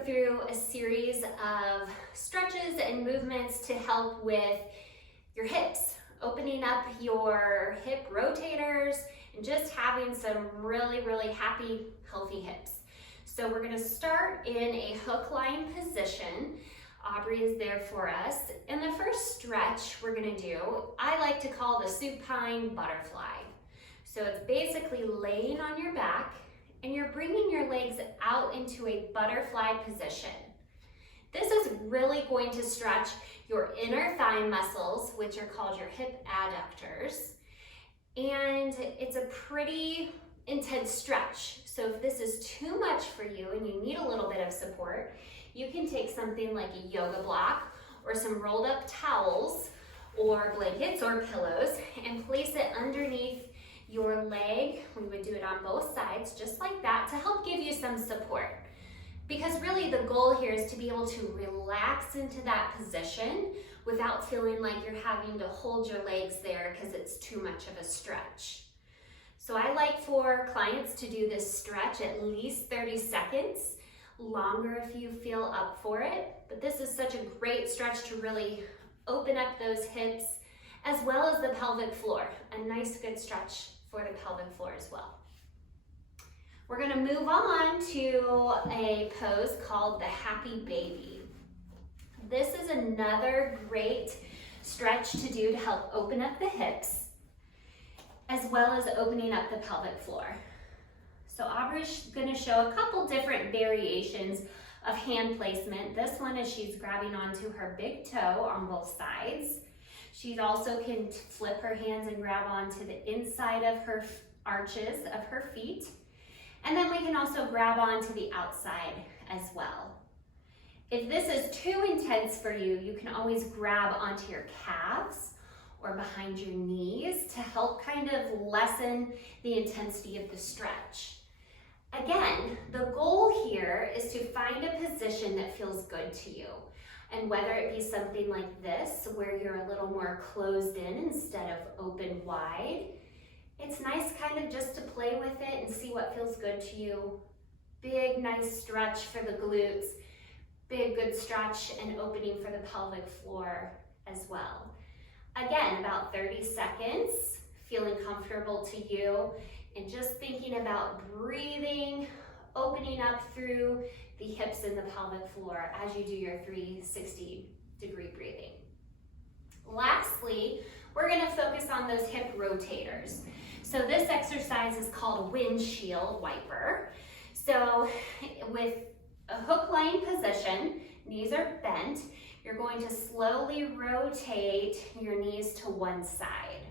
go through a series of stretches and movements to help with your hips, opening up your hip rotators and just having some really happy, healthy hips. So we're gonna start in a hook lying position. Aubrey is there for us. And the first stretch we're gonna do, I like to call the supine butterfly. So it's basically laying on your back and you're bringing your legs out into a butterfly position. This is really going to stretch your inner thigh muscles, which are called your hip adductors. And it's a pretty intense stretch. So if this is too much for you and you need a little bit of support, you can take something like a yoga block or some rolled up towels or blankets or pillows and place it underneath your leg. We would do it on both sides, just like that, to help give you some support. Because really the goal here is to be able to relax into that position without feeling like you're having to hold your legs there because it's too much of a stretch. So I like for clients to do this stretch at least 30 seconds, longer if you feel up for it. But this is such a great stretch to really open up those hips as well as the pelvic floor. A nice good stretch for the pelvic floor as well. We're gonna move on to a pose called the happy baby. This is another great stretch to do to help open up the hips as well as opening up the pelvic floor. So Aubrey's gonna show a couple different variations of hand placement. This one is she's grabbing onto her big toe on both sides. She also can flip her hands and grab onto the inside of her arches of her feet. And then we can also grab onto the outside as well. If this is too intense for you, you can always grab onto your calves or behind your knees to help kind of lessen the intensity of the stretch. Again, the goal here is to find a position that feels good to you. And whether it be something like this, where you're a little more closed in instead of open wide, it's nice kind of just to play with it and see what feels good to you. Big, nice stretch for the glutes, big, good stretch and opening for the pelvic floor as well. Again, about 30 seconds, feeling comfortable to you, and just thinking about breathing, opening up through the hips and the pelvic floor as you do your 360-degree breathing. Lastly, we're gonna focus on those hip rotators. So this exercise is called a windshield wiper. So with a hook lying position, knees are bent, you're going to slowly rotate your knees to one side.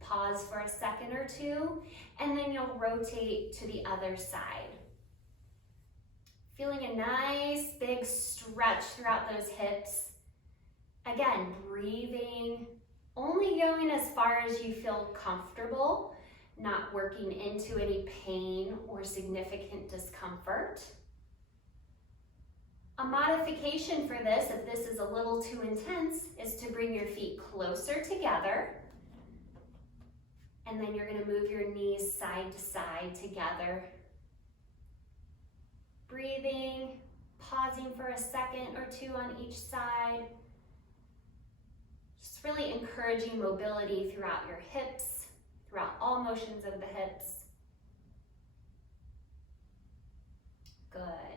Pause for a second or two, and then you'll rotate to the other side. Feeling a nice big stretch throughout those hips. Again, breathing, only going as far as you feel comfortable, not working into any pain or significant discomfort. A modification for this, if this is a little too intense, is to bring your feet closer together. And then you're gonna move your knees side to side together. Breathing, pausing for a second or two on each side. Just really encouraging mobility throughout your hips, throughout all motions of the hips. Good.